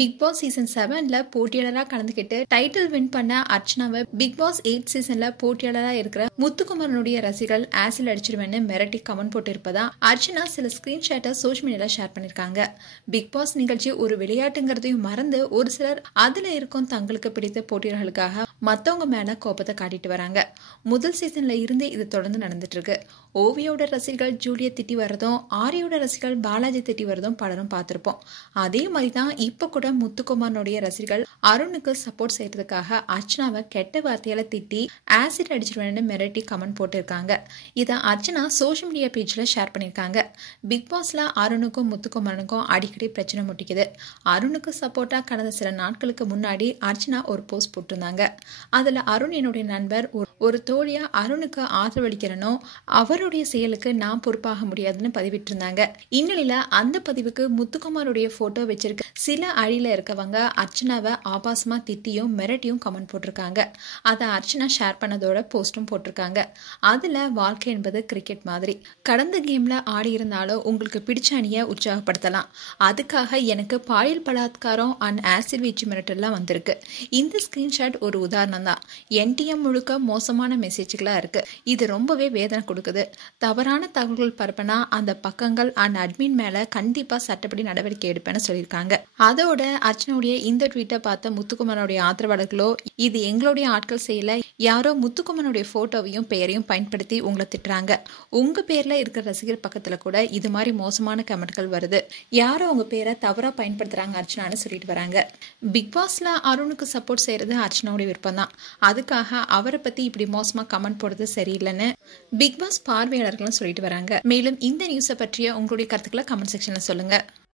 Big Boss season 7ல போட்டியாளராக கலந்துக்கிட்டு title win பண்ண அர்ச்சனாவை big pass 8 சீசன்ல போட்டியாளராக இருக்கிற முத்துக்குமரனுடைய ரசிகர்கள் ஆசிட் அடிச்சிருவேன்னு மிரட்டி கமெண்ட் போட்டு இருப்பதா அர்ச்சனா சில ஸ்கிரீன்ஷாட்டை சோஷியல் மீடியால ஷேர் பண்ணிருக்காங்க. பிக் பாஸ் நிகழ்ச்சி ஒரு விளையாட்டுங்கிறதையும் மறந்து ஒரு சிலர் அதுல இருக்கும் தங்களுக்கு பிடித்த போட்டியாளர்களுக்காக மத்தவங்க மேல கோபத்தை காட்டிட்டு வராங்க. முதல் சீசன்ல இருந்தே இது தொடர்ந்து நடந்துட்டு இருக்கு. ஓவியோட ரசிகர்கள் ஜூலியை திட்டி வர்றதும், ஆரியோட ரசிகர்கள் பாலாஜி திட்டி வர்றதும் பலரும் பார்த்திருப்போம். அதே மாதிரிதான் இப்ப கூட முத்துக்குமாரனுடைய ரசிகர்கள் அருணுக்கு சப்போர்ட் செய்யறதுக்காக அர்ச்சனாவை கெட்ட வார்த்தையால திட்டி ஆசிட் அடிச்சிருவேன்னு மிரட்டி கமெண்ட் போட்டிருக்காங்க. இதை அர்ச்சனா சோஷியல் மீடியா பேஜ்ல ஷேர் பண்ணிருக்காங்க. பிக் பாஸ்ல அருணுக்கும் முத்துக்குமாரனுக்கும் அடிக்கடி பிரச்சனை முட்டிக்குது. அருணுக்கு சப்போர்ட்டா கடந்த சில நாட்களுக்கு முன்னாடி அர்ச்சனா ஒரு போஸ்ட் போட்டிருந்தாங்க. அதுல அருண் என்னுடைய நண்பர், ஒரு தோழியா அருணுக்கு ஆதரவளிக்கிறனோ அவருடைய செயலுக்கு நான் பொறுப்பாக முடியாதுன்னு பதிவிட்டிருந்தாங்க. இந்நிலையில அந்த பதிவுக்கு முத்துக்குமாருடைய போட்டோ வச்சிருக்க சில அழியில இருக்கவங்க அர்ச்சனாவை ஆபாசமா திட்டியும் மிரட்டியும் கமெண்ட் போட்டிருக்காங்க. அதை அர்ச்சனா ஷேர் பண்ணதோட போஸ்டும் போட்டிருக்காங்க. அதுல வாழ்க்கை என்பது கிரிக்கெட் மாதிரி, கடந்த கேம்ல ஆடி இருந்தாலும் உங்களுக்கு பிடிச்ச அணியை உற்சாகப்படுத்தலாம். அதுக்காக எனக்கு பாலியல் பலாத்காரம் அண்ட் ஆசிட் வீச்சு மிரட்டெல்லாம் வந்திருக்கு. இந்த ஸ்கிரீன்ஷாட் ஒரு உதாரணம் தான். என்டிஎம் முழுக்க மோசமான மெசேஜ்களா இருக்கு. இது ரொம்பவே வேதனை கொடுக்குது. தவறான தகவல்கள் பரப்பினா அந்த பக்கங்கள் அண்ட் அட்மின் மேல கண்டிப்பா சட்டப்படி நடவடிக்கை எடுப்பேன்னு சொல்லியிருக்காங்க. அதோட அர்ச்சனாவுடைய இந்த ட்வீட்டை பார்த்த முத்துக்குமரனுடைய ஆதரவாளர்களோ, இது எங்களுடைய ஆட்கள் செய்யல, யாரோ முத்துக்குமரனுடைய போட்டோவையும் பெயரையும் பயன்படுத்தி உங்களை திட்டுறாங்க. உங்க பேர்ல இருக்கிற ரசிகர் பக்கத்துல கூட இது மாதிரி மோசமான கமெண்ட்கள் வருது. யாரோ உங்க பேரை தவறா பயன்படுத்துறாங்க அர்ச்சனான்னு சொல்லிட்டு வராங்க. பிக் பாஸ்ல அருணுக்கு சப்போர்ட் செய்யறது அர்ச்சனாவுடைய விருப்பம் தான். அதுக்காக அவரை பத்தி இப்படி மோசமா கமெண்ட் போடுறது சரியில்லைன்னு பிக் பாஸ் பார்வையாளர்களும் சொல்லிட்டு வராங்க. மேலும் இந்த நியூஸை பற்றிய உங்களுடைய கருத்துக்களை கமெண்ட் செக்ஷன்ல சொல்லுங்க.